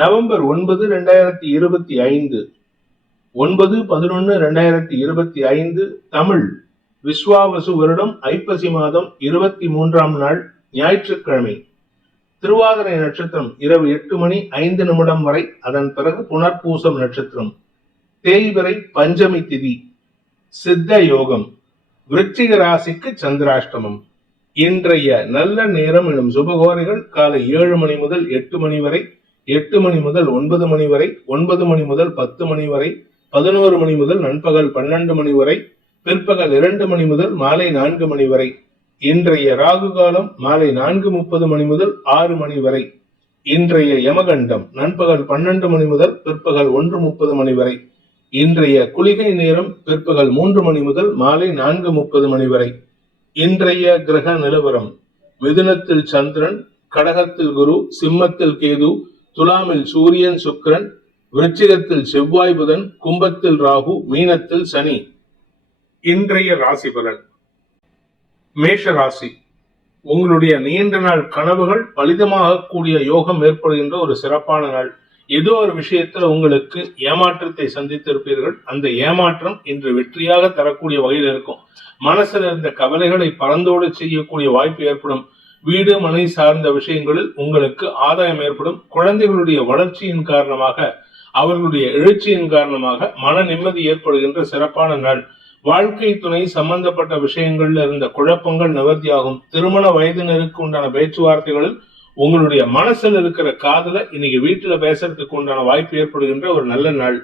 November 9, 2025 9/11/2025 Tamil Vishvavasu வருடம் ஐப்பசி மாதம் 23ஆம் நாள் ஞாயிற்றுக்கிழமை. திருவாதிரை நட்சத்திரம் இரவு 8:05 வரை, அதன் பிறகு புனர்பூசம் நட்சத்திரம். தேய்பிறை பஞ்சமி திதி. சித்த யோகம். விருச்சிக ராசிக்கு சந்திராஷ்டமம். இன்றைய நல்ல நேரம் எனும் சுபகோரைகள் காலை 7 மணி முதல் 8 மணி வரை, 8 மணி முதல் 9 மணி வரை, 9 மணி முதல் 10 மணி வரை, 11 மணி முதல் நண்பகல் 12 மணி வரை, பிற்பகல் 2 மணி முதல் மாலை 4 மணி வரை. இன்றைய ராகு காலம் மாலை 4:30 மணி முதல் 6 மணி வரை. இன்றைய யமகண்டம் நண்பகல் 12 மணி முதல் பிற்பகல் 1:30 மணி வரை. இன்றைய குளிகை நேரம் பிற்பகல் 3 மணி முதல் மாலை 4:30 மணி வரை. இன்றைய கிரக நிலவரம்: மிதுனத்தில் சந்திரன், கடகத்தில் குரு, சிம்மத்தில் கேது, துலாமில் சூரியன் சுக்கிரன், விருச்சிகத்தில் செவ்வாய் புதன், கும்பத்தில் ராகு, மீனத்தில் சனி. இன்றைய ராசி பலன். மேஷ ராசி. உங்களுடைய நீண்ட நாள் கனவுகள் பலிதமாக கூடிய யோகம் ஏற்படுகின்ற ஒரு சிறப்பான நாள். ஏதோ ஒரு விஷயத்துல உங்களுக்கு ஏமாற்றத்தை சந்தித்திருப்பீர்கள். அந்த ஏமாற்றம் இன்று வெற்றியாக தரக்கூடிய வகையில் இருக்கும். மனசுல இருந்த கவலைகளை பறந்தோடு செய்யக்கூடிய வாய்ப்பு ஏற்படும். வீடு மனை சார்ந்த விஷயங்களில் உங்களுக்கு ஆதாயம் ஏற்படும். குழந்தைகளுடைய வளர்ச்சியின் காரணமாக, அவர்களுடைய எழுச்சியின் காரணமாக மன நிம்மதி ஏற்படுகின்ற சிறப்பான நாள். வாழ்க்கை துணை சம்பந்தப்பட்ட விஷயங்கள்ல இருந்த குழப்பங்கள் நிவர்த்தியாகும். திருமண வயதினருக்கு உண்டான பேச்சுவார்த்தைகளில் உங்களுடைய மனசுல இருக்கிற காதல இன்னைக்கு வீட்டுல பேசுறதுக்கு உண்டான வாய்ப்பு ஏற்படுகின்ற ஒரு நல்ல நாள்.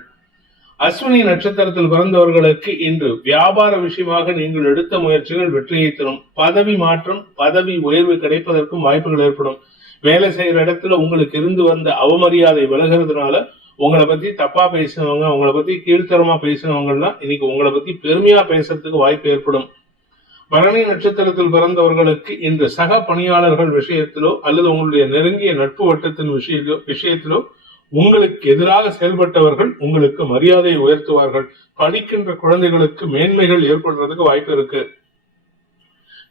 அஸ்வினி நட்சத்திரத்தில் பிறந்தவர்களுக்கு இன்று வியாபார விஷயமாக நீங்கள் எடுத்த முயற்சிகள் வெற்றியை தரும். பதவி மாற்றம், பதவி உயர்வு கிடைப்பதற்கும் வாய்ப்புகள் ஏற்படும். வேலை செய்யற இடத்துல உங்களுக்கு இருந்து வந்த அவமரியாதை விலகிறதுனால உங்களை பத்தி தப்பா பேசினவங்க, உங்களை பத்தி கீழ்த்தரமா பேசினவங்க எல்லாம் இன்னைக்கு உங்களை பத்தி பெருமையா பேசுறதுக்கு வாய்ப்பு ஏற்படும். பரணி நட்சத்திரத்தில் பிறந்தவர்களுக்கு இன்று சக பணியாளர்கள் விஷயத்திலோ அல்லது உங்களுடைய நெருங்கிய நட்பு வட்டத்தின் விஷயத்திலோ உங்களுக்கு எதிராக செயல்பட்டவர்கள் உங்களுக்கு மரியாதையை உயர்த்துவார்கள். படிக்கின்ற குழந்தைகளுக்கு மேன்மைகள் ஏற்படுறதுக்கு வாய்ப்பு இருக்கு.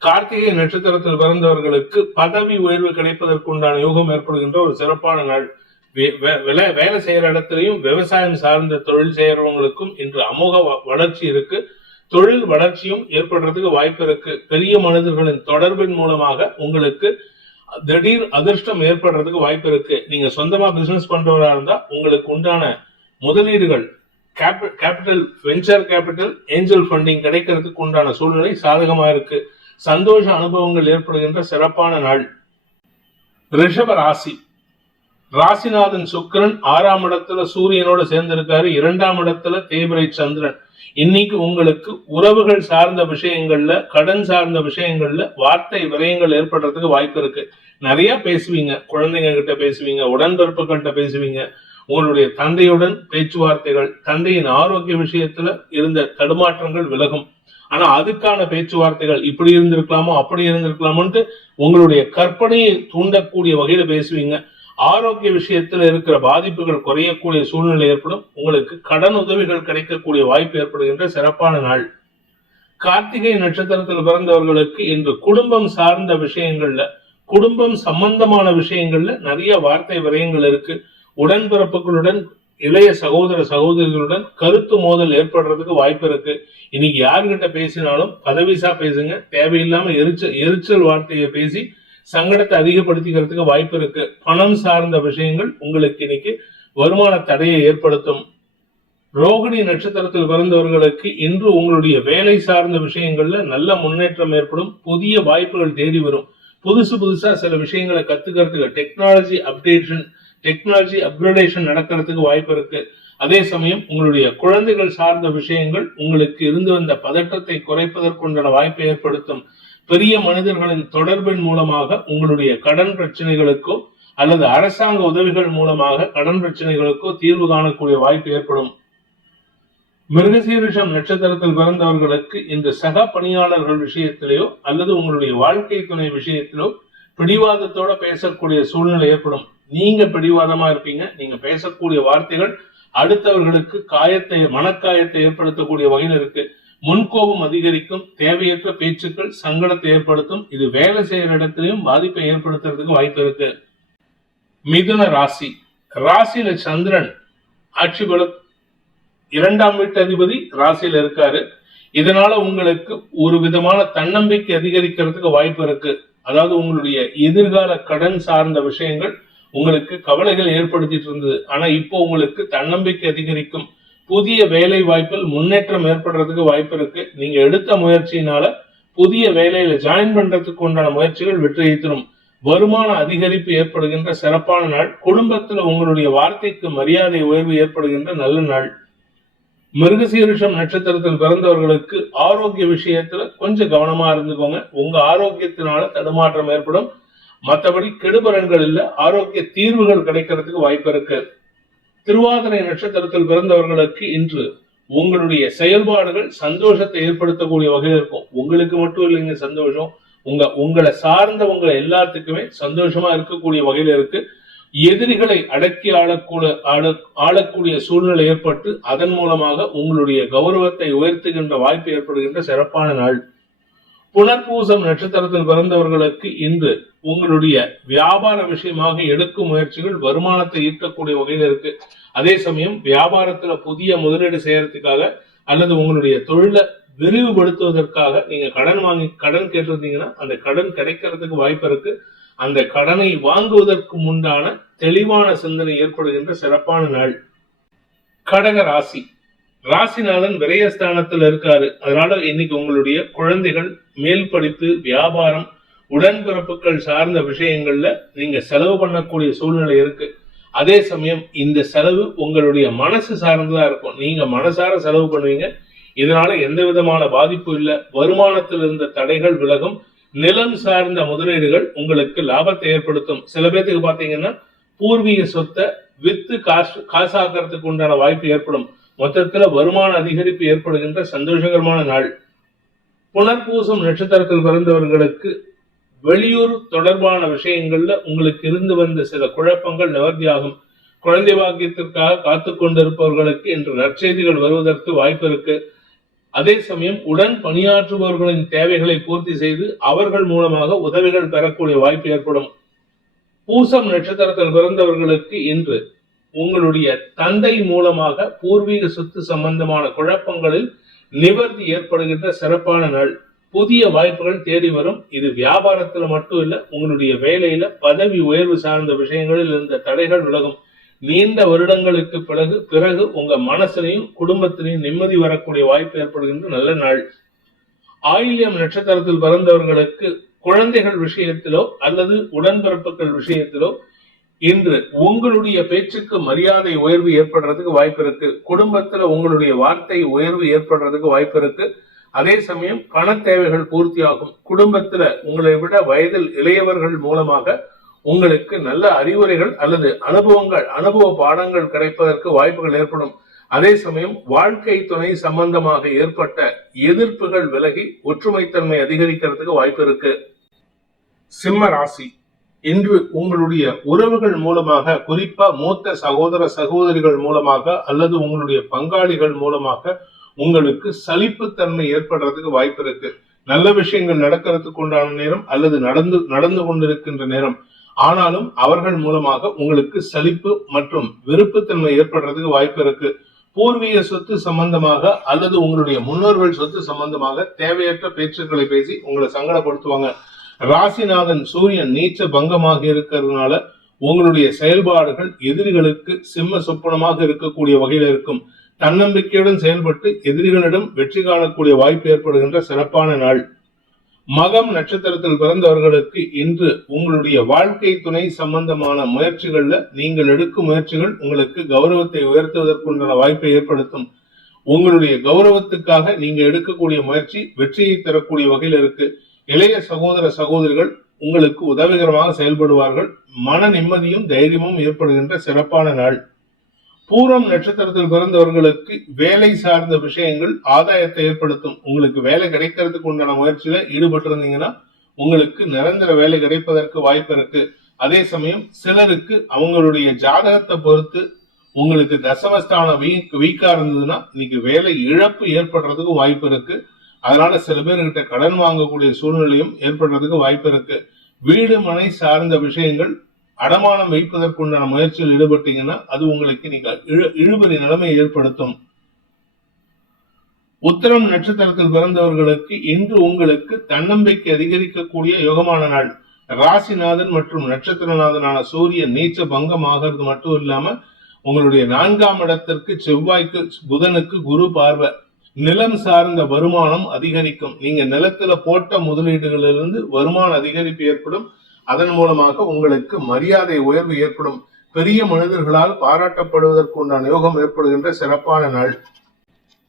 கார்த்திகை நட்சத்திரத்தில் பிறந்தவர்களுக்கு பதவி உயர்வு கிடைப்பதற்கு உண்டான யோகம் ஏற்படுகின்ற ஒரு சிறப்பான நாள். வேலை செய்யற இடத்திலையும் விவசாயம் சார்ந்த தொழில் செய்யறவங்களுக்கும் இன்று அமோக வளர்ச்சி இருக்கு. தொழில் வளர்ச்சியும் ஏற்படுறதுக்கு வாய்ப்பு இருக்கு. பெரிய மனிதர்களின் தொடர்பின் மூலமாக உங்களுக்கு திடீர் அதிர்ஷ்டம் ஏற்படுறதுக்கு வாய்ப்பு இருக்கு. நீங்க சொந்தமா பிசினஸ் பண்றவரா இருந்தா உங்களுக்கு உண்டான முதலீடுகள், capital, venture capital, angel funding கிடைக்கிறதுக்கு உண்டான சூழ்நிலை சாதகமா இருக்கு. சந்தோஷ அனுபவங்கள் ஏற்படுகின்ற சிறப்பான நாள். ரிஷப ராசி. ராசிநாதன் சுக்கிரன் 6ஆம் இடத்துல சூரியனோட சேர்ந்திருக்காரு. 2ஆம் இடத்துல தேய்பிறை சந்திரன். இன்னைக்கு உங்களுக்கு உறவுகள் சார்ந்த விஷயங்கள்ல, கடன் சார்ந்த விஷயங்கள்ல வார்த்தை விரயங்கள் ஏற்படுறதுக்கு வாய்ப்பு இருக்கு. நிறைய பேசுவீங்க, குழந்தைங்க கிட்ட பேசுவீங்க, உடன்பிறப்புகள்கிட்ட பேசுவீங்க. உங்களுடைய தந்தையுடன் பேச்சுவார்த்தைகள், தந்தையின் ஆரோக்கிய விஷயத்துல இருந்த தடுமாற்றங்கள் விலகும். ஆனா அதுக்கான பேச்சுவார்த்தைகள் இப்படி இருந்திருக்கலாமோ அப்படி இருந்திருக்கலாமோன்ட்டு உங்களுடைய கற்பனையை தூண்டக்கூடிய வகையில பேசுவீங்க. ஆரோக்கிய விஷயத்துல இருக்கிற பாதிப்புகள் குறையக்கூடிய சூழ்நிலை ஏற்படும். உங்களுக்கு கடன் உதவிகள் கிடைக்கக்கூடிய வாய்ப்பு ஏற்படுகின்ற சிறப்பான நாள். கார்த்திகை நட்சத்திரத்தில் பிறந்தவர்களுக்கு இன்று குடும்பம் சார்ந்த விஷயங்கள்ல, குடும்பம் சம்பந்தமான விஷயங்கள்ல நிறைய வார்த்தை விரயங்கள் இருக்கு. உடன்பிறப்புகளுடன், இளைய சகோதர சகோதரிகளுடன் கருத்து மோதல் ஏற்படுறதுக்கு வாய்ப்பு இருக்கு. இன்னைக்கு யாருகிட்ட பேசினாலும் பதவிசா பேசுங்க. தேவையில்லாம எரிச்சல் வார்த்தையை பேசி சங்கடத்தை அதிகப்படுத்திக்கிறதுக்கு வாய்ப்பு இருக்கு. பணம் சார்ந்த விஷயங்கள் உங்களுக்கு இன்னைக்கு வருமான தடையை ஏற்படுத்தும். ரோகிணி நட்சத்திரத்தில் பிறந்தவர்களுக்கு இன்று உங்களுடைய வேலை சார்ந்த விஷயங்கள்ல நல்ல முன்னேற்றம் ஏற்படும். புதிய வாய்ப்புகள் தேடி வரும். புதுசா சில விஷயங்களை கத்துக்கிறதுக்கு டெக்னாலஜி அப்கிரேடேஷன் நடக்கிறதுக்கு வாய்ப்பு இருக்கு. அதே சமயம் உங்களுடைய குழந்தைகள் சார்ந்த விஷயங்கள் உங்களுக்கு இருந்து வந்த பதற்றத்தை குறைப்பதற்குண்டான வாய்ப்பை ஏற்படுத்தும். பெரிய மனிதர்களின் தொடர்பின் மூலமாக உங்களுடைய கடன் பிரச்சனைகளுக்கோ அல்லது அரசாங்க உதவிகள் மூலமாக கடன் பிரச்சனைகளுக்கோ தீர்வு காணக்கூடிய வாய்ப்பு ஏற்படும். மிருகசீரிஷம் நட்சத்திரத்தில் பிறந்தவர்களுக்கு இந்த சக பணியாளர்கள் விஷயத்திலேயோ அல்லது உங்களுடைய வாழ்க்கை துணை விஷயத்திலோ பிடிவாதத்தோட பேசக்கூடிய சூழ்நிலை ஏற்படும். நீங்க பிடிவாதமா இருப்பீங்க. நீங்க பேசக்கூடிய வார்த்தைகள் அடுத்தவர்களுக்கு மனக்காயத்தை ஏற்படுத்தக்கூடிய வகையில் இருக்கு. முன்கோபம் அதிகரிக்கும். தேவையற்ற பேச்சுக்கள் சங்கடத்தை ஏற்படுத்தும். இது வேலை செய்யற இடத்திலையும் பாதிப்பை ஏற்படுத்துறதுக்கு வாய்ப்பு இருக்கு. மிதுன ராசி. ராசியில சந்திரன் ஆட்சி பல 2ஆம் வீட்டு அதிபதி ராசியில இருக்காரு. இதனால உங்களுக்கு ஒரு விதமான தன்னம்பிக்கை அதிகரிக்கிறதுக்கு வாய்ப்பு இருக்கு. அதாவது உங்களுடைய எதிர்கால கடன் சார்ந்த விஷயங்கள் உங்களுக்கு கவலைகள் ஏற்படுத்திட்டு இருந்தது. ஆனா இப்போ உங்களுக்கு தன்னம்பிக்கை அதிகரிக்கும். புதிய வேலை வாய்ப்பில் முன்னேற்றம் ஏற்படுறதுக்கு வாய்ப்பு இருக்கு. நீங்க எடுத்த முயற்சியினால புதிய வேலையில ஜாயின் பண்றதுக்கு உண்டான முயற்சிகள் வெற்றியை தரும். வருமான அதிகரிப்பு ஏற்படுகின்ற சிறப்பான நாள். குடும்பத்துல உங்களுடைய வார்த்தைக்கு மரியாதை உயர்வு ஏற்படுகின்ற நல்ல நாள். மிருகசீரிஷம் நட்சத்திரத்தில் பிறந்தவர்களுக்கு ஆரோக்கிய விஷயத்துல கொஞ்சம் கவனமா இருந்துக்கோங்க. உங்க ஆரோக்கியத்தினால தடுமாற்றம் ஏற்படும். மற்றபடி கெடுபலன்கள் இல்ல, ஆரோக்கிய தீர்வுகள் கிடைக்கிறதுக்கு வாய்ப்பு இருக்கு. திருவாதிரை நட்சத்திரத்தில் பிறந்தவர்களுக்கு இன்று உங்களுடைய செயல்பாடுகள் சந்தோஷத்தை ஏற்படுத்தக்கூடிய வகையில் இருக்கும். உங்களுக்கு மட்டும் இல்லைங்க சந்தோஷம், உங்களை சார்ந்தவங்க எல்லாத்துக்குமே சந்தோஷமா இருக்கக்கூடிய வகையில இருக்கு. எதிரிகளை அடக்கி ஆளக்கூடிய சூழ்நிலை ஏற்பட்டு அதன் மூலமாக உங்களுடைய கௌரவத்தை உயர்த்துகின்ற வாய்ப்பு ஏற்படுகின்ற சிறப்பான நாள். புனர்பூசம் நட்சத்திரத்தில் பிறந்தவர்களுக்கு இன்று உங்களுடைய வியாபார விஷயமாக எடுக்கும் முயற்சிகள் வருமானத்தை ஈர்க்கக்கூடிய வகையில் இருக்கு. அதே சமயம் வியாபாரத்துல புதிய முதலீடு செய்யறதுக்காக அல்லது உங்களுடைய தொழிலை விரிவுபடுத்துவதற்காக நீங்க கடன் கேட்டிருந்தீங்கன்னா அந்த கடன் கிடைக்கிறதுக்கு வாய்ப்பு இருக்கு. அந்த கடனை வாங்குவதற்கு முன்னான தெளிவான சிந்தனை ஏற்படுகின்ற சிறப்பான நாள். கடக ராசி, ராசிநாதன் விரயஸ்தானத்தில் இருக்காரு. அதனால இன்னைக்கு உங்களுடைய குழந்தைகள், மேல் படிப்பு, வியாபாரம், உடன்பிறப்புகள் சார்ந்த விஷயங்கள்ல நீங்க செலவு பண்ணக்கூடிய சூழ்நிலை இருக்கு. அதே சமயம் இந்த செலவு உங்களுடைய மனசு சார்ந்ததா இருக்கும். நீங்க மனசார செலவு பண்ணுவீங்க. இதனால எந்த விதமான பாதிப்பு இல்லை. வருமானத்தில் இருந்த தடைகள் விலகும். நிலம் சார்ந்த முதலீடுகள் உங்களுக்கு லாபத்தை ஏற்படுத்தும். சில பேருக்கு பாத்தீங்கன்னா பூர்வீக சொத்தை வித்து காசாக்கிறதுக்கு உண்டான வாய்ப்பு ஏற்படும். மொத்தத்துல வருமான அதிகரிப்பு ஏற்படுகின்ற சந்தோஷகரமான நாள். புனர்பூசம் நட்சத்திரத்தில் பிறந்தவர்களுக்கு வெளியூர் தொடர்பான விஷயங்கள்ல உங்களுக்கு இருந்து வந்த சில குழப்பங்கள் நிவர்த்தியாகும். குழந்தை பாக்கியத்திற்காக காத்து கொண்டிருப்பவர்களுக்கு இன்று நற்செய்திகள் வருவதற்கு வாய்ப்பு இருக்கு. அதே சமயம் உடன் பணியாற்றுபவர்களின் தேவைகளை பூர்த்தி செய்து அவர்கள் மூலமாக உதவிகள் பெறக்கூடிய வாய்ப்பு ஏற்படும். பூசம் நட்சத்திரத்தில் பிறந்தவர்களுக்கு இன்று உங்களுடைய தந்தை மூலமாக பூர்வீக சொத்து சம்பந்தமான குழப்பங்களில் நிவர்த்தி ஏற்படுகின்ற சிறப்பான நாள். புதிய வாய்ப்புகள் தேடி வரும். இது வியாபாரத்துல மட்டும் இல்ல, உங்களுடைய வேலையில பதவி உயர்வு சார்ந்த விஷயங்களில் இருந்த தடைகள் விலகும். நீண்ட வருடங்களுக்கு பிறகு உங்க மனசுலையும் குடும்பத்திலையும் நிம்மதி வரக்கூடிய வாய்ப்பு ஏற்படுகின்ற நல்ல நாள். ஆயில்யம் நட்சத்திரத்தில் பிறந்தவர்களுக்கு குழந்தைகள் விஷயத்திலோ அல்லது உடன்பிறப்புகள் விஷயத்திலோ இன்று உங்களுடைய பேச்சுக்கு மரியாதை உயர்வு ஏற்படுறதுக்கு வாய்ப்பு இருக்கு. குடும்பத்துல உங்களுடைய வார்த்தை உயர்வு ஏற்படுறதுக்கு வாய்ப்பு இருக்கு. அதே சமயம் பண தேவைகள் பூர்த்தியாகும். குடும்பத்துல உங்களை விட வயதில் இளையவர்கள் மூலமாக உங்களுக்கு நல்ல அறிவுரைகள் அல்லது அனுபவ பாடங்கள் கிடைப்பதற்கு வாய்ப்புகள் ஏற்படும். அதே சமயம் வாழ்க்கை துணை சம்பந்தமாக ஏற்பட்ட எதிர்ப்புகள் விலகி ஒற்றுமைத்தன்மை அதிகரிக்கிறதுக்கு வாய்ப்பு இருக்கு. சிம்ம ராசி, இன்று உங்களுடைய உறவுகள் மூலமாக, குறிப்பா மூத்த சகோதரிகள் மூலமாக அல்லது உங்களுடைய பங்காளிகள் மூலமாக உங்களுக்கு சலிப்புத்தன்மை ஏற்படுறதுக்கு வாய்ப்பு இருக்கு. நல்ல விஷயங்கள் நடக்கிறதுக்கு உண்டான நேரம் அல்லது நடந்து கொண்டிருக்கின்ற நேரம். ஆனாலும் அவர்கள் மூலமாக உங்களுக்கு சலிப்பு மற்றும் வெறுப்புத்தன்மை ஏற்படுறதுக்கு வாய்ப்பு இருக்கு. பூர்வீக சொத்து சம்பந்தமாக அல்லது உங்களுடைய முன்னோர்கள் சொத்து சம்பந்தமாக தேவையற்ற பேச்சுக்களை பேசி உங்களை சங்கடப்படுத்துவாங்க. ராசிநாதன் சூரியன் நீச்ச பங்கமாக இருக்கிறதுனால உங்களுடைய செயல்பாடுகள் எதிரிகளுக்கு சிம்ம சொப்பனமாக இருக்கக்கூடிய வகையில் இருக்கும். தன்னம்பிக்கையுடன் செயல்பட்டு எதிரிகளிடம் வெற்றி காணக்கூடிய வாய்ப்பு ஏற்படுகின்ற சிறப்பான நாள். மகம் நட்சத்திரத்தில் பிறந்தவர்களுக்கு இன்று உங்களுடைய வாழ்க்கை துணை சம்பந்தமான முயற்சிகள்ல நீங்கள் எடுக்கும் முயற்சிகள் உங்களுக்கு கௌரவத்தை உயர்த்துவதற்குண்டான வாய்ப்பை ஏற்படுத்தும். உங்களுடைய கௌரவத்துக்காக நீங்க எடுக்கக்கூடிய முயற்சி வெற்றியை தரக்கூடிய வகையில் இருக்கு. இளைய சகோதரிகள் உங்களுக்கு உதவிகரமாக செயல்படுவார்கள். மன நிம்மதியும் தைரியமும் ஏற்படுகின்ற சிறப்பான நாள். பூரம் நட்சத்திரத்தில் பிறந்தவர்களுக்கு வேலை சார்ந்த விஷயங்கள் ஆதாயத்தை ஏற்படுத்தும். உங்களுக்கு வேலை கிடைக்கிறதுக்கு உண்டான முயற்சியில ஈடுபட்டிருந்தீங்கன்னா உங்களுக்கு நிரந்தர வேலை கிடைப்பதற்கு வாய்ப்பு இருக்கு. அதே சமயம் சிலருக்கு அவங்களுடைய ஜாதகத்தை பொறுத்து உங்களுக்கு தசமஸ்தானம் வீக்கா இருந்ததுன்னா இன்னைக்கு வேலை இழப்பு ஏற்படுறதுக்கு வாய்ப்பு இருக்கு. அதனால சில பேர்கிட்ட கடன் வாங்கக்கூடிய சூழ்நிலையும் ஏற்படுறதுக்கு வாய்ப்பு இருக்கு. வீடு மனை சார்ந்த விஷயங்கள் அடமானம் வைப்பதற்குண்டான முயற்சியில் ஈடுபட்டீங்கன்னா அது உங்களுக்கு நீங்க இழுபறி நிலைமை ஏற்படுத்தும். உத்திரம் நட்சத்திரத்தில் பிறந்தவர்களுக்கு இன்று உங்களுக்கு தன்னம்பிக்கை அதிகரிக்கக்கூடிய யோகமான நாள். ராசிநாதன் மற்றும் நட்சத்திரநாதனான சூரியன் நீச்ச பங்கம் ஆகிறது மட்டும் இல்லாம உங்களுடைய 4ஆம் இடத்திற்கு செவ்வாய்க்கு புதனுக்கு குரு பார்வை. நிலம் சார்ந்த வருமானம் அதிகரிக்கும். நீங்க நிலத்துல போட்ட முதலீடுகளிலிருந்து வருமான அதிகரிப்பு ஏற்படும். அதன் மூலமாக உங்களுக்கு மரியாதை உயர்வு ஏற்படும். பெரிய மனிதர்களால் பாராட்டப்படுவதற்கு உண்டான யோகம் ஏற்படுகின்ற சிறப்பான நாள்.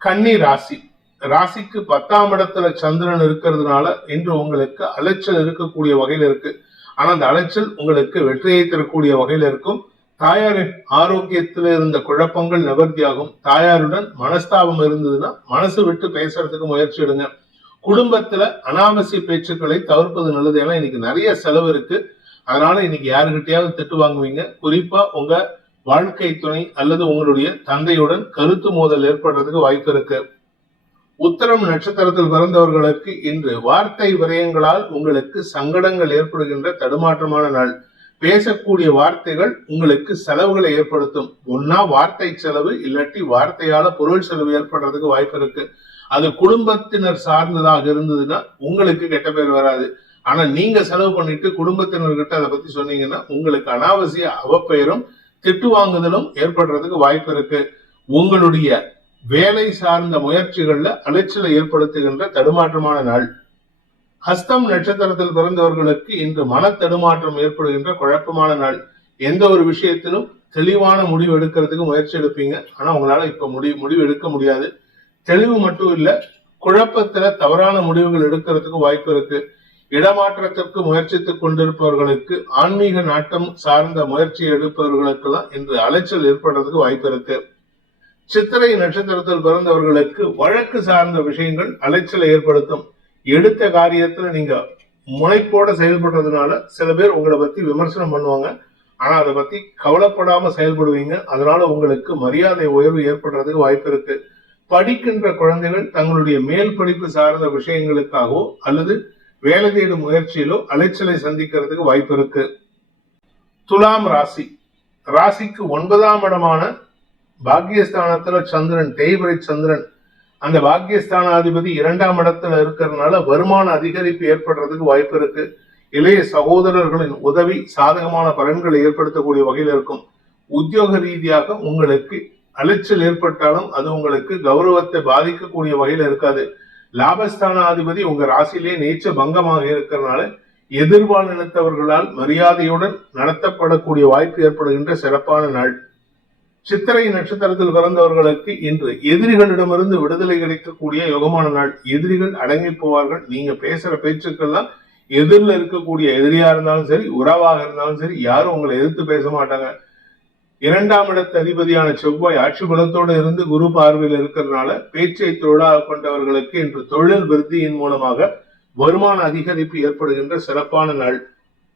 கன்னி ராசி. ராசிக்கு 10ஆம் இடத்துல சந்திரன் இருக்கிறதுனால இன்று உங்களுக்கு அலைச்சல் இருக்கக்கூடிய வகையில் இருக்கு. ஆனா அந்த அலைச்சல் உங்களுக்கு வெற்றியை தரக்கூடிய வகையில் இருக்கும். தாயாரின் ஆரோக்கியத்தில் இருந்த குழப்பங்கள் நிவர்த்தியாகும். தாயாருடன் மனஸ்தாபம் இருந்ததுன்னா மனசு விட்டு பேசுறதுக்கு முயற்சி எடுங்க. குடும்பத்துல அனாவசிய பேச்சுக்களை தவிர்ப்பது நல்லது. ஏன்னா இன்னைக்கு நிறைய செலவு இருக்கு. அதனால இன்னைக்கு யாருகிட்டயாவது திட்டு வாங்குவீங்க. குறிப்பா உங்க வாழ்க்கை துணை அல்லது உங்களுடைய தந்தையுடன் கருத்து மோதல் ஏற்படுறதுக்கு வாய்ப்பு இருக்கு. உத்திரம் நட்சத்திரத்தில் பிறந்தவர்களுக்கு இன்று வார்த்தை விரயங்களால் உங்களுக்கு சங்கடங்கள் ஏற்படுகின்ற தடுமாற்றமான நாள். பேசக்கூடிய வார்த்தைகள் உங்களுக்கு செலவுகளை ஏற்படுத்தும். ஒன்னா வார்த்தை செலவு, இல்லாட்டி வார்த்தையால பொருள் செலவு ஏற்படுறதுக்கு வாய்ப்பு இருக்கு. அது குடும்பத்தினர் சார்ந்ததாக இருந்ததுன்னா உங்களுக்கு கெட்ட பேர் வராது. ஆனா நீங்க செலவு பண்ணிட்டு குடும்பத்தினர்கிட்ட அதை பத்தி சொன்னீங்கன்னா உங்களுக்கு அனாவசிய அவப்பெயரும் திட்டு வாங்குதலும் ஏற்படுறதுக்கு வாய்ப்பு இருக்கு. உங்களுடைய வேலை சார்ந்த முயற்சிகள்ல அலைச்சலை ஏற்படுத்துகின்ற தடுமாற்றமான நாள். ஹஸ்தம் நட்சத்திரத்தில் பிறந்தவர்களுக்கு இன்று மன தடுமாற்றம் ஏற்படுகின்ற குழப்பமான நாள். எந்த ஒரு விஷயத்திலும் தெளிவான முடிவு எடுக்கிறதுக்கு முயற்சி எடுப்பீங்க. ஆனா உங்களால இப்ப முடிவு எடுக்க முடியாது. தெளிவு மட்டும் இல்ல, குழப்பத்துல தவறான முடிவுகள் எடுக்கிறதுக்கு வாய்ப்பு இருக்கு. இடமாற்றத்திற்கு முயற்சித்துக் கொண்டிருப்பவர்களுக்கு, ஆன்மீக நாட்டம் சார்ந்த முயற்சி எடுப்பவர்களுக்கெல்லாம் இன்று அலைச்சல் ஏற்படுறதுக்கு வாய்ப்பு இருக்கு. சித்திரை நட்சத்திரத்தில் பிறந்தவர்களுக்கு வழக்கு சார்ந்த விஷயங்கள் அலைச்சலை ஏற்படுத்தும். எடுத்த காரியத்துல நீங்க முனைப்போட செயல்படுறதுனால சில பேர் உங்களை பத்தி விமர்சனம் பண்ணுவாங்க. ஆனா அதை பத்தி கவலைப்படாம செயல்படுவீங்க. அதனால உங்களுக்கு மரியாதை உயர்வு ஏற்படுறதுக்கு வாய்ப்பு இருக்கு. படிக்கின்ற குழந்தைகள் தங்களுடைய மேல் படிப்பு சார்ந்த விஷயங்களுக்காகவோ அல்லது வேலை தேடும் முயற்சியிலோ அலைச்சலை சந்திக்கிறதுக்கு வாய்ப்பு இருக்கு. துலாம் ராசி. ராசிக்கு 9ஆம் இடமான பாக்கியஸ்தானத்துல சந்திரன், தேய்பிரை சந்திரன், அந்த பாக்கியஸ்தானாதிபதி 2ஆம் இடத்துல இருக்கிறதுனால வருமான அதிகரிப்பு ஏற்படுறதுக்கு வாய்ப்பு இருக்கு. இளைய சகோதரர்களின் உதவி சாதகமான பலன்களை ஏற்படுத்தக்கூடிய வகையில் இருக்கும். உத்தியோக ரீதியாக உங்களுக்கு அலைச்சல் ஏற்பட்டாலும் அது உங்களுக்கு கௌரவத்தை பாதிக்கக்கூடிய வகையில இருக்காது. லாபஸ்தானாதிபதி உங்க ராசியிலே நீச்ச பங்கமாக இருக்கிறதுனால எதிர்பாலினத்தவர்களால் மரியாதையுடன் நடத்தப்படக்கூடிய வாய்ப்பு ஏற்படுகின்ற சிறப்பான நாள். சித்திரை நட்சத்திரத்தில் பிறந்தவர்களுக்கு இன்று எதிரிகளிடமிருந்து விடுதலை கிடைக்கக்கூடிய யோகமான நாள். எதிரிகள் அடங்கி போவார்கள். நீங்க பேசுற பேச்சுக்கள்லாம் எதிரில் இருக்கக்கூடிய எதிரியா இருந்தாலும் சரி, உறவாக இருந்தாலும் சரி, யாரும் உங்களை எதிர்த்து பேச மாட்டாங்க. 2ஆம் இடத்து அதிபதியான செவ்வாய் ஆட்சி பலத்தோடு இருந்து குரு பார்வையில் இருக்கிறதுனால பேச்சை தொழிலாக கொண்டவர்களுக்கு இன்று தொழில் விருத்தியின் மூலமாக வருமான அதிகரிப்பு ஏற்படுகின்ற சிறப்பான நாள்.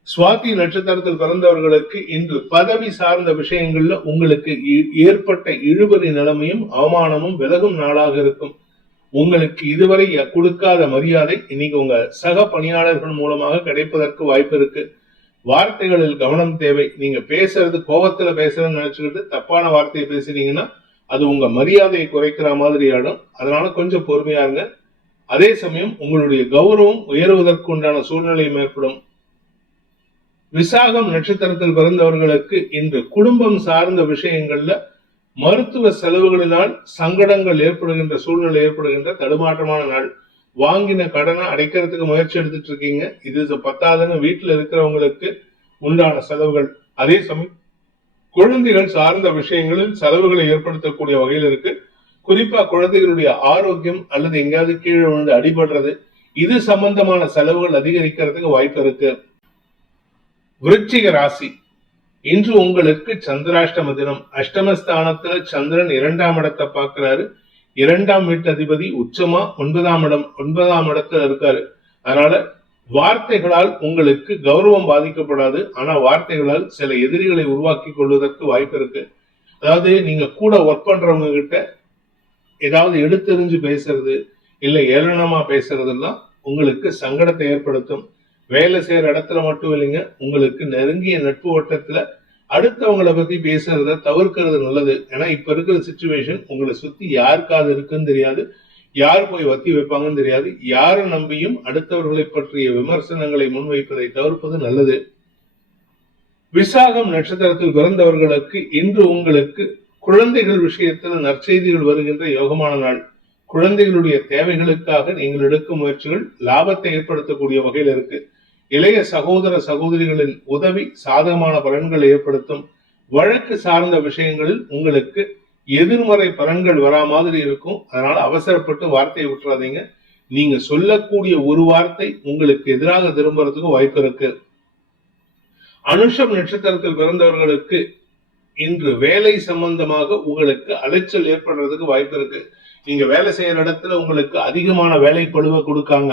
சுவாதி நட்சத்திரத்தில் பிறந்தவர்களுக்கு இன்று பதவி சார்ந்த விஷயங்கள்ல உங்களுக்கு ஏற்பட்ட இழுபறி நிலைமையும் அவமானமும் விலகும் நாளாக இருக்கும். உங்களுக்கு இதுவரை கொடுக்காத மரியாதை இன்னைக்கு உங்க சக பணியாளர்கள் மூலமாக கிடைப்பதற்கு வாய்ப்பு இருக்கு. வார்த்தைகளில் கவனம் தேவை. நீங்க பேசுறது கோபத்துல பேசுறதுன்னு நினைச்சுக்கிட்டு தப்பான வார்த்தையை பேசுறீங்கன்னா அது உங்க மரியாதையை குறைக்கிற மாதிரி ஆடும். அதனால கொஞ்சம் பொறுமையா இருங்க. அதே சமயம் உங்களுடைய கௌரவம் உயர்வதற்கு உண்டான சூழ்நிலையும் ஏற்படும். விசாகம் நட்சத்திரத்தில் பிறந்தவர்களுக்கு இன்று குடும்பம் சார்ந்த விஷயங்கள்ல மருத்துவ செலவுகளினால் சங்கடங்கள் ஏற்படுகின்ற சூழ்நிலை ஏற்படுகின்ற தடுமாற்றமான நாள். வாங்கின கடனை அடைக்கிறதுக்கு முயற்சி எடுத்துட்டு இருக்கீங்க. இது பத்தாதுன்னு வீட்டுல இருக்கிறவங்களுக்கு உண்டான செலவுகள். அதே சமயம் குழந்தைகள் சார்ந்த விஷயங்களில் செலவுகளை ஏற்படுத்தக்கூடிய வகையில் இருக்கு. குறிப்பா குழந்தைகளுடைய ஆரோக்கியம் அல்லது எங்கேயாவது கீழே விழுந்து அடிபடுறது, இது சம்பந்தமான செலவுகள் அதிகரிக்கிறதுக்கு வாய்ப்பு இருக்கு. விருச்சிக ராசி. இன்று உங்களுக்கு சந்திராஷ்டம தினம். அஷ்டமஸ்தானத்துல சந்திரன் 2ஆம் இடத்தை பார்க்கிறாரு. 2ஆம் வீட்டு அதிபதி உச்சமா 9ஆம் இடத்துல இருக்காரு. அதனால வார்த்தைகளால் உங்களுக்கு கௌரவம் பாதிக்கப்படாது. ஆனா வார்த்தைகளால் சில எதிரிகளை உருவாக்கி கொள்வதற்கு வாய்ப்பு இருக்கு. அதாவது நீங்க கூட ஒர்க் பண்றவங்க கிட்ட ஏதாவது எடுத்தெறிஞ்சு பேசுறது இல்ல ஏளனமா பேசுறதெல்லாம் உங்களுக்கு சங்கடத்தை ஏற்படுத்தும். வேலை செய்யற இடத்துல மட்டும் இல்லைங்க, உங்களுக்கு நெருங்கிய நட்பு வட்டத்துல அடுத்தவங்களை பத்தி பேசுறத தவிர்க்கிறது நல்லது. ஏன்னா இப்ப இருக்கிற சிச்சுவேஷன் உங்களை சுத்தி யாருக்காவது இருக்குன்னு தெரியாது, யார் போய் வத்தி வைப்பாங்கன்னு தெரியாது. யாரை நம்பியும் அடுத்தவர்களை பற்றிய விமர்சனங்களை முன்வைப்பதை தவிர்ப்பது நல்லது. விசாகம் நட்சத்திரத்தில் பிறந்தவர்களுக்கு இன்று உங்களுக்கு குழந்தைகள் விஷயத்தில் நற்செய்திகள் வருகின்ற யோகமான நாள். குழந்தைகளுடைய தேவைகளுக்காக நீங்கள் எடுக்கும் முயற்சிகள் லாபத்தை ஏற்படுத்தக்கூடிய வகையில் இருக்கு. இளைய சகோதர சகோதரிகளின் உதவி சாதகமான பலன்களை ஏற்படுத்தும். வழக்கு சார்ந்த விஷயங்களில் உங்களுக்கு எதிர்மறை பலன்கள் வரா மாதிரி இருக்கும். அதனால அவசரப்பட்டு வார்த்தையை விட்டுறாதீங்க. நீங்க சொல்லக்கூடிய ஒரு வார்த்தை உங்களுக்கு எதிராக திரும்புறதுக்கு வாய்ப்பு இருக்கு. அனுஷம் நட்சத்திரத்தில் பிறந்தவர்களுக்கு இன்று வேலை சம்பந்தமாக உங்களுக்கு அலைச்சல் ஏற்படுறதுக்கு வாய்ப்பு இருக்கு. நீங்க வேலை செய்யற இடத்துல உங்களுக்கு அதிகமான வேலை பளுவை கொடுக்காங்க.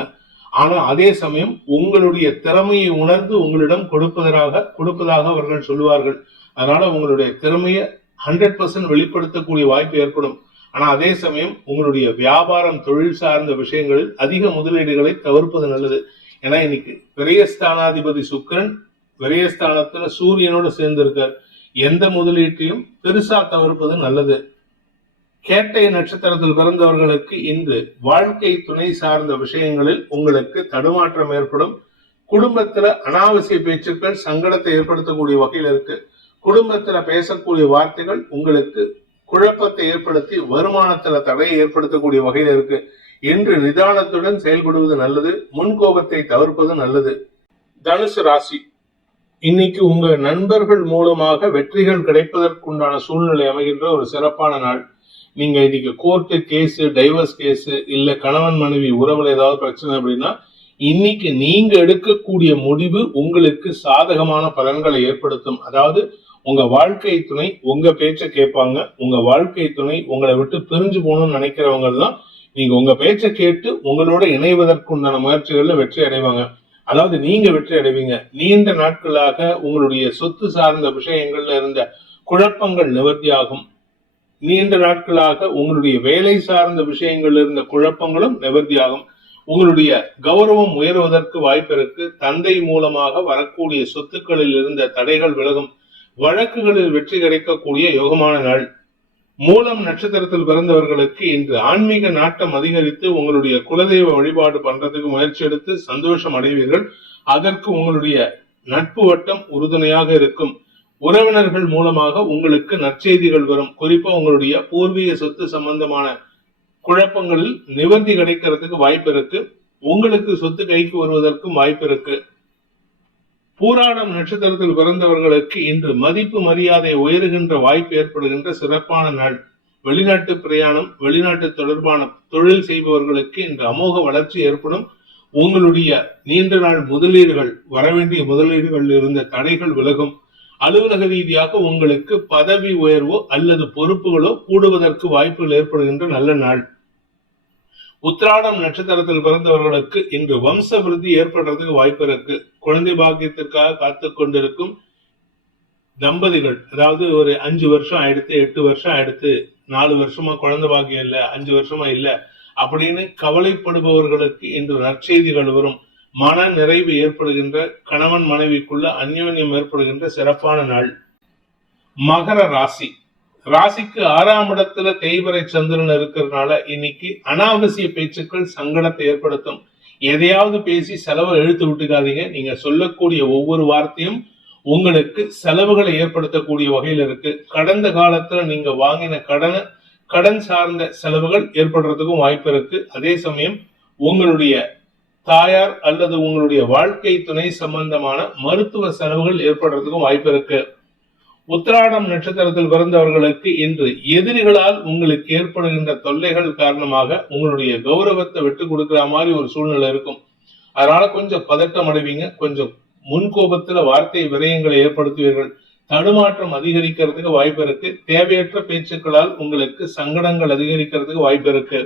ஆனா அதே சமயம் உங்களுடைய திறமையை உணர்ந்து உங்களிடம் கொடுப்பதாக அவர்கள் சொல்லுவார்கள். அதனால உங்களுடைய திறமையை 100% வெளிப்படுத்தக்கூடிய வாய்ப்பு ஏற்படும். ஆனா அதே சமயம் உங்களுடைய வியாபாரம் தொழில் சார்ந்த விஷயங்களில் அதிக முதலீடுகளை தவிர்ப்பது நல்லது. ஏன்னா இன்னைக்கு விரயஸ்தானாதிபதி சுக்கிரன் விரயஸ்தானத்துல சூரியனோடு சேர்ந்திருக்கார். எந்த முதலீட்டையும் பெருசா தவிர்ப்பது நல்லது. கேட்டை நட்சத்திரத்தில் பிறந்தவர்களுக்கு இன்று வாழ்க்கை துணை சார்ந்த விஷயங்களில் உங்களுக்கு தடுமாற்றம் ஏற்படும். குடும்பத்துல அனாவசிய பேச்சுக்கள் சங்கடத்தை ஏற்படுத்தக்கூடிய வகையில் இருக்கு. குடும்பத்துல பேசக்கூடிய வார்த்தைகள் உங்களுக்கு குழப்பத்தை ஏற்படுத்தி வருமானத்துல தடையை ஏற்படுத்தக்கூடிய வகையில் இருக்கு. இன்று நிதானத்துடன் செயல்படுவது நல்லது. முன்கோபத்தை தவிர்ப்பது நல்லது. தனுசு ராசி, இன்னைக்கு உங்க நண்பர்கள் மூலமாக வெற்றிகள் கிடைப்பதற்குண்டான சூழ்நிலை அமைகின்ற ஒரு சிறப்பான நாள். நீங்க இன்னைக்கு கோர்ட்டு கேஸ், டைவர்ஸ் கேஸ், இல்ல கணவன் மனைவி உறவுல ஏதாவது பிரச்சனை அப்படின்னா இன்னைக்கு நீங்க எடுக்கக்கூடிய முடிவு உங்களுக்கு சாதகமான பலன்களை ஏற்படுத்தும். அதாவது உங்க வாழ்க்கை துணை உங்க பேச்ச கேட்பாங்க. உங்க வாழ்க்கை துணை உங்களை விட்டு பிரிஞ்சு போகணும்னு நினைக்கிறவங்க எல்லாம் நீங்க உங்க பேச்ச கேட்டு உங்களோட இணைவதற்குண்டான முயற்சிகள்ல வெற்றி அடைவாங்க. அதாவது நீங்க வெற்றி அடைவீங்க. நீண்ட நாட்களாக உங்களுடைய சொத்து சார்ந்த விஷயங்கள்ல இருந்த குழப்பங்கள் நிவர்த்தியாகும். நீண்ட நாட்களாக உங்களுடைய வேலை சார்ந்த விஷயங்கள் இருந்த குழப்பங்களும் நிவர்த்தியாகும். உங்களுடைய கௌரவம் உயர்வதற்கு வாய்ப்பு இருக்கு. தந்தை மூலமாக வரக்கூடிய சொத்துக்களில் இருந்த தடைகள் விலகும். வழக்குகளில் வெற்றி கிடைக்கக்கூடிய யோகமான நாள். மூலம் நட்சத்திரத்தில் பிறந்தவர்களுக்கு இன்று ஆன்மீக நாட்டம் அதிகரித்து உங்களுடைய குலதெய்வ வழிபாடு பண்றதுக்கு முயற்சி எடுத்து சந்தோஷம் அடைவீர்கள். அதற்கு உங்களுடைய நட்பு வட்டம் உறுதுணையாக இருக்கும். உறவினர்கள் மூலமாக உங்களுக்கு நற்செய்திகள் வரும். குறிப்பா உங்களுடைய பூர்வீக சொத்து சம்பந்தமான குழப்பங்களில் நிவர்த்தி கிடைக்கிறதுக்கு வாய்ப்பு இருக்கு. உங்களுக்கு சொத்து கைக்கு வருவதற்கும் வாய்ப்பு இருக்கு. பூராடம் நட்சத்திரத்தில் பிறந்தவர்களுக்கு இன்று மதிப்பு மரியாதை உயருகின்ற வாய்ப்பு ஏற்படுகின்ற சிறப்பான நாள். வெளிநாட்டு பிரயாணம், வெளிநாட்டு தொடர்பான தொழில் செய்பவர்களுக்கு இன்று அமோக வளர்ச்சி ஏற்படும். உங்களுடைய நீண்ட நாள் முதலீடுகள், வரவேண்டிய முதலீடுகள் இருந்த தடைகள் விலகும். அலுவலக ரீதியாக உங்களுக்கு பதவி உயர்வோ அல்லது பொறுப்புகளோ கூடுவதற்கு வாய்ப்புகள் ஏற்படுகின்ற நல்ல நாள். உத்திராடம் நட்சத்திரத்தில் பிறந்தவர்களுக்கு இன்று வம்ச விருத்தி ஏற்படுறதுக்கு வாய்ப்பு இருக்கு. குழந்தை பாக்கியத்திற்காக காத்து கொண்டிருக்கும் தம்பதிகள், அதாவது ஒரு 5 வருஷம் ஆயிடுத்து, 8 வருஷம் ஆயிடுத்து, 4 வருஷமா குழந்தை பாக்கியம் இல்ல, 5 வருஷமா இல்ல அப்படின்னு கவலைப்படுபவர்களுக்கு இன்று நற்செய்திகள் வரும். மன நிறைவு ஏற்படுகின்ற, கணவன் மனைவிக்குள்ள அந்யோன்யம் ஏற்படுகின்ற சிறப்பான நாள். மகர ராசி, ராசிக்கு 6ஆம் இடத்துல தேய்பிறை சந்திரன் இருக்கிறதுனால இன்னைக்கு அனாவசிய பேச்சுக்கள் சங்கடத்தை ஏற்படுத்தும். எதையாவது பேசி செலவை இழுத்து விட்டுக்காதீங்க. நீங்க சொல்லக்கூடிய ஒவ்வொரு வார்த்தையும் உங்களுக்கு செலவுகளை ஏற்படுத்தக்கூடிய வகையில் இருக்கு. கடந்த காலத்துல நீங்க வாங்கின கடன் சார்ந்த செலவுகள் ஏற்படுறதுக்கும் வாய்ப்பு இருக்கு. அதே சமயம் உங்களுடைய தாயார் அல்லது உங்களுடைய வாழ்க்கை துணை சம்பந்தமான மருத்துவ செலவுகள் ஏற்படுறதுக்கும் வாய்ப்பு இருக்கு. உத்திராடம் நட்சத்திரத்தில் பிறந்தவர்களுக்கு இன்று எதிரிகளால் உங்களுக்கு ஏற்படுகின்ற தொல்லைகள் காரணமாக உங்களுடைய கௌரவத்தை விட்டு கொடுக்கிற மாதிரி ஒரு சூழ்நிலை இருக்கும். அதனால கொஞ்சம் பதட்டம் அடைவீங்க. கொஞ்சம் முன்கோபத்துல வார்த்தை விரயங்களை ஏற்படுத்துவீர்கள். தடுமாற்றம் அதிகரிக்கிறதுக்கு வாய்ப்பு இருக்கு. தேவையற்ற பேச்சுக்களால் உங்களுக்கு சங்கடங்கள் அதிகரிக்கிறதுக்கு வாய்ப்பு இருக்கு.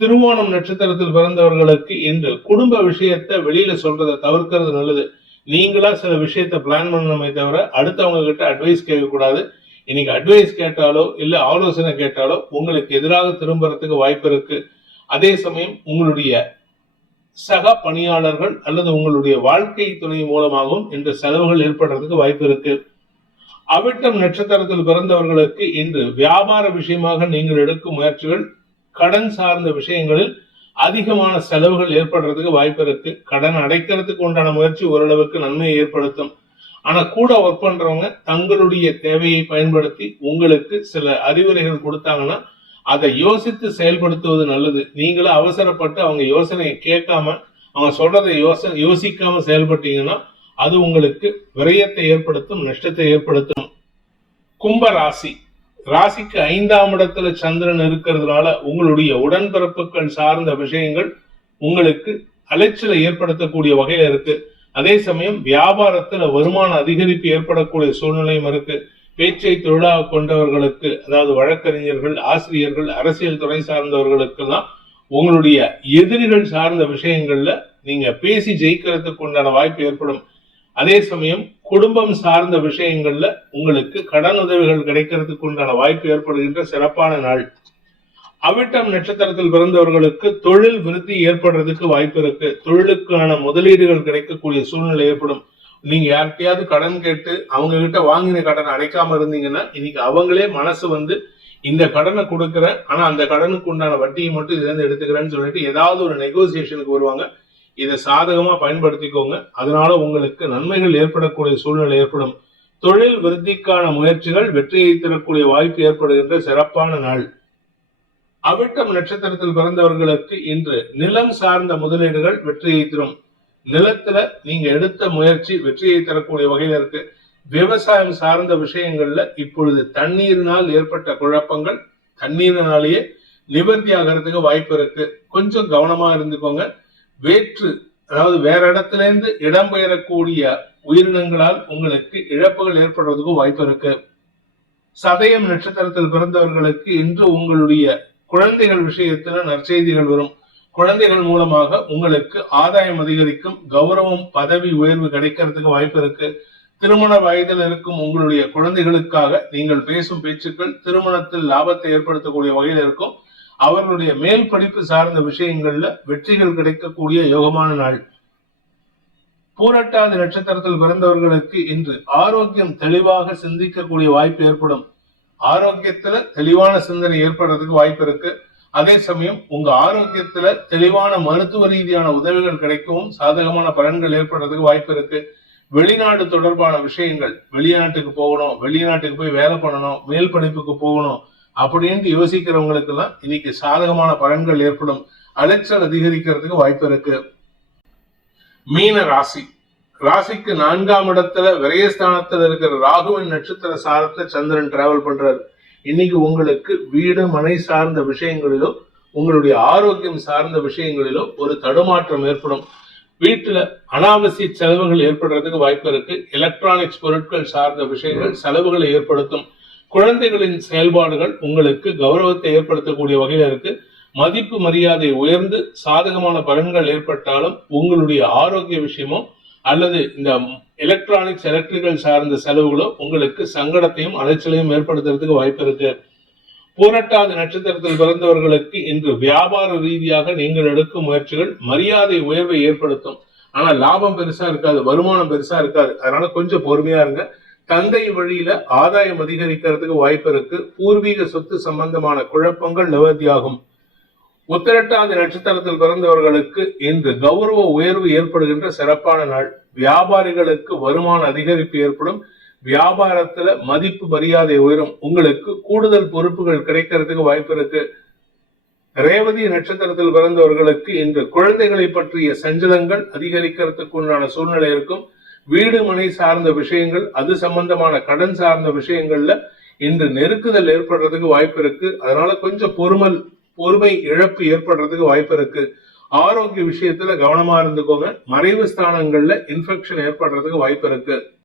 திருவோணம் நட்சத்திரத்தில் பிறந்தவர்களுக்கு இன்று குடும்ப விஷயத்தை வெளியில சொல்றதை தவிர்க்கிறது நல்லது. நீங்களா சில விஷயத்த பிளான் பண்ணணுமே தவிர அடுத்தவங்க கிட்ட அட்வைஸ் கேட்கக்கூடாது. இன்னைக்கு அட்வைஸ் கேட்டாலோ இல்ல ஆலோசனை கேட்டாலோ உங்களுக்கு எதிராக திரும்புறதுக்கு வாய்ப்பு இருக்கு. அதே சமயம் உங்களுடைய சக பணியாளர்கள் அல்லது உங்களுடைய வாழ்க்கை துணை மூலமாகவும் இந்த செலவுகள் ஏற்படுறதுக்கு வாய்ப்பு இருக்கு. அவிட்டம் நட்சத்திரத்தில் பிறந்தவர்களுக்கு இன்று வியாபார விஷயமாக நீங்கள் எடுக்கும் முயற்சிகள் கடன் சார்ந்த விஷயங்களில் அதிகமான செலவுகள் ஏற்படுறதுக்கு வாய்ப்பு இருக்கு. கடன் அடைக்கிறதுக்கு உண்டான முயற்சி ஓரளவுக்கு நன்மையை ஏற்படுத்தும். ஆனா கூட ஒர்க் பண்றவங்க தங்களுடைய தேவையை பயன்படுத்தி உங்களுக்கு சில அறிவுரைகள் கொடுத்தாங்கன்னா அதை யோசித்து செயல்படுத்துவது நல்லது. நீங்களும் அவசரப்பட்டு அவங்க யோசனையை கேட்காம அவங்க சொல்றதை யோசிக்காம செயல்பட்டீங்கன்னா அது உங்களுக்கு விரயத்தை ஏற்படுத்தும், நஷ்டத்தை ஏற்படுத்தும். கும்ப ராசி, ராசிக்கு 5ஆம் இடத்துல சந்திரன் இருக்கிறதுனால உங்களுடைய உடன்பிறப்புகள் சார்ந்த விஷயங்கள் உங்களுக்கு அலைச்சலை ஏற்படுத்தக்கூடிய வகையில இருக்கு. அதே சமயம் வியாபாரத்துல வருமான அதிகரிப்பு ஏற்படக்கூடிய சூழ்நிலையும் இருக்கு. பேச்சை தொழிலாக கொண்டவர்களுக்கு, அதாவது வழக்கறிஞர்கள், ஆசிரியர்கள், அரசியல் துறை சார்ந்தவர்களுக்கெல்லாம் உங்களுடைய எதிரிகள் சார்ந்த விஷயங்கள்ல நீங்க பேசி ஜெயிக்கிறதுக்கு உண்டான வாய்ப்பு ஏற்படும். அதே சமயம் குடும்பம் சார்ந்த விஷயங்கள்ல உங்களுக்கு கடன் உதவிகள் கிடைக்கிறதுக்கு உண்டான வாய்ப்பு ஏற்படுகின்ற சிறப்பான நாள். அவிட்டம் நட்சத்திரத்தில் பிறந்தவர்களுக்கு தொழில் விருத்தி ஏற்படுறதுக்கு வாய்ப்பு இருக்கு. தொழிலுக்கான முதலீடுகள் கிடைக்கக்கூடிய சூழ்நிலை ஏற்படும். நீங்க யார்கிட்டயாவது கடன் கேட்டு அவங்க கிட்ட வாங்கின கடனை அடைக்காம இருந்தீங்கன்னா இன்னைக்கு அவங்களே மனசு வந்து இந்த கடனை கொடுக்கறேன், ஆனா அந்த கடனுக்கு உண்டான வட்டியை மட்டும் இதுல இருந்து எடுத்துக்கிறேன்னு சொல்லிட்டு ஏதாவது ஒரு நெகோசியேஷனுக்கு வருவாங்க. இதை சாதகமா பயன்படுத்திக்கோங்க. அதனால உங்களுக்கு நன்மைகள் ஏற்படக்கூடிய சூழ்நிலை ஏற்படும். தொழில் விருத்திக்கான முயற்சிகள் வெற்றியை தரக்கூடிய வாய்ப்பு ஏற்படுகின்ற சிறப்பான நாள். அவிட்டம் நட்சத்திரத்தில் பிறந்தவர்களுக்கு இன்று நிலம் சார்ந்த முதலீடுகள் வெற்றியை தரும். நிலத்துல நீங்க எடுத்த முயற்சி வெற்றியை தரக்கூடிய வகையில இருக்கு. விவசாயம் சார்ந்த விஷயங்கள்ல இப்பொழுது தண்ணீரினால் ஏற்பட்ட குழப்பங்கள் தண்ணீரினாலேயே நிவர்த்தி ஆகிறதுக்கு வாய்ப்பு இருக்கு. கொஞ்சம் கவனமா இருந்துக்கோங்க. அதாவது வேற இடத்துல இருந்து இடம்பெயரக்கூடிய உயிரினங்களால் உங்களுக்கு இழப்புகள் ஏற்படுறதுக்கும் வாய்ப்பு இருக்கு. சதயம் நட்சத்திரத்தில் பிறந்தவர்களுக்கு இன்று உங்களுடைய குழந்தைகள் விஷயத்துல நற்செய்திகள் வரும். குழந்தைகள் மூலமாக உங்களுக்கு ஆதாயம் அதிகரிக்கும், கௌரவம், பதவி உயர்வு கிடைக்கிறதுக்கு வாய்ப்பு இருக்கு. திருமண வயதில் இருக்கும் உங்களுடைய குழந்தைகளுக்காக நீங்கள் பேசும் பேச்சுக்கள் திருமணத்தில் லாபத்தை ஏற்படுத்தக்கூடிய வகையில் இருக்கும். அவர்களுடைய மேல் படிப்பு சார்ந்த விஷயங்கள்ல வெற்றிகள் கிடைக்கக்கூடிய யோகமான நாள். பூரட்டாதி நட்சத்திரத்தில் பிறந்தவர்களுக்கு இன்று ஆரோக்கியம் தெளிவாக சிந்திக்கக்கூடிய வாய்ப்பு ஏற்படும். ஆரோக்கியத்துல தெளிவான சிந்தனை ஏற்படுறதுக்கு வாய்ப்பு இருக்கு. அதே சமயம் உங்க ஆரோக்கியத்துல தெளிவான மருத்துவ ரீதியான உதவிகள் கிடைக்கவும் சாதகமான பலன்கள் ஏற்படுறதுக்கு வாய்ப்பு இருக்கு. வெளிநாடு தொடர்பான விஷயங்கள், வெளிநாட்டுக்கு போகணும், வெளிநாட்டுக்கு போய் வேலை பண்ணணும், மேல் படிப்புக்கு போகணும் அப்படின்னு யோசிக்கிறவங்களுக்கு எல்லாம் இன்னைக்கு சாதகமான பலன்கள் ஏற்படும். அலைச்சல் அதிகரிக்கிறதுக்கு வாய்ப்பு இருக்கு. மீன ராசி, ராசிக்கு 4ஆம் இடத்துல விரயஸ்தானத்துல இருக்கிற ராகுவின் நட்சத்திர சாரத்துல சந்திரன் டிராவல் பண்றாரு. இன்னைக்கு உங்களுக்கு வீடு மனை சார்ந்த விஷயங்களிலோ உங்களுடைய ஆரோக்கியம் சார்ந்த விஷயங்களிலோ ஒரு தடுமாற்றம் ஏற்படும். வீட்டுல அனாவசிய செலவுகள் ஏற்படுறதுக்கு வாய்ப்பு இருக்கு. எலக்ட்ரானிக்ஸ் பொருட்கள் சார்ந்த விஷயங்கள் செலவுகளை ஏற்படுத்தும். குழந்தைகளின் செயல்பாடுகள் உங்களுக்கு கௌரவத்தை ஏற்படுத்தக்கூடிய வகையில இருக்கு. மதிப்பு மரியாதை உயர்ந்து சாதகமான பலன்கள் ஏற்பட்டாலும் உங்களுடைய ஆரோக்கிய விஷயமோ அல்லது இந்த எலக்ட்ரிக்கல் சார்ந்த செலவுகளோ உங்களுக்கு சங்கடத்தையும் அலைச்சலையும் ஏற்படுத்துறதுக்கு வாய்ப்பு இருக்கு. பூரட்டாதி நட்சத்திரத்தில் பிறந்தவர்களுக்கு இன்று வியாபார ரீதியாக நீங்கள் எடுக்கும் முயற்சிகள் மரியாதை உயர்வை ஏற்படுத்தும். ஆனா லாபம் பெருசா இருக்காது, வருமானம் பெருசா இருக்காது. அதனால கொஞ்சம் பொறுமையா இருங்க. தந்தை வழியில ஆதாயம் அதிகரிக்கிறதுக்கு வாய்ப்பு இருக்கு. பூர்வீக சொத்து சம்பந்தமான குழப்பங்கள் நிவர்த்தியாகும். உத்திரட்டாதி நட்சத்திரத்தில் பிறந்தவர்களுக்கு இன்று கௌரவ உயர்வு ஏற்படுகின்ற சிறப்பான நாள். வியாபாரிகளுக்கு வருமான அதிகரிப்பு ஏற்படும். வியாபாரத்துல மதிப்பு மரியாதை உயரும். உங்களுக்கு கூடுதல் பொறுப்புகள் கிடைக்கிறதுக்கு வாய்ப்பு இருக்கு. ரேவதி நட்சத்திரத்தில் பிறந்தவர்களுக்கு இன்று குழந்தைகளை பற்றிய சஞ்சலங்கள் அதிகரிக்கிறதுக்கு உண்டான சூழ்நிலை இருக்கும். வீடு மனை சார்ந்த விஷயங்கள், அது சம்பந்தமான கடன் சார்ந்த விஷயங்கள்ல இன்று நெருக்குதல் ஏற்படுறதுக்கு வாய்ப்பு இருக்கு. அதனால கொஞ்சம் பொறுமை இழப்பு ஏற்படுறதுக்கு வாய்ப்பு இருக்கு. ஆரோக்கிய விஷயத்துல கவனமா இருந்துக்கோங்க. மறைவு ஸ்தானங்கள்ல இன்ஃபெக்ஷன் ஏற்படுறதுக்கு வாய்ப்பு இருக்கு.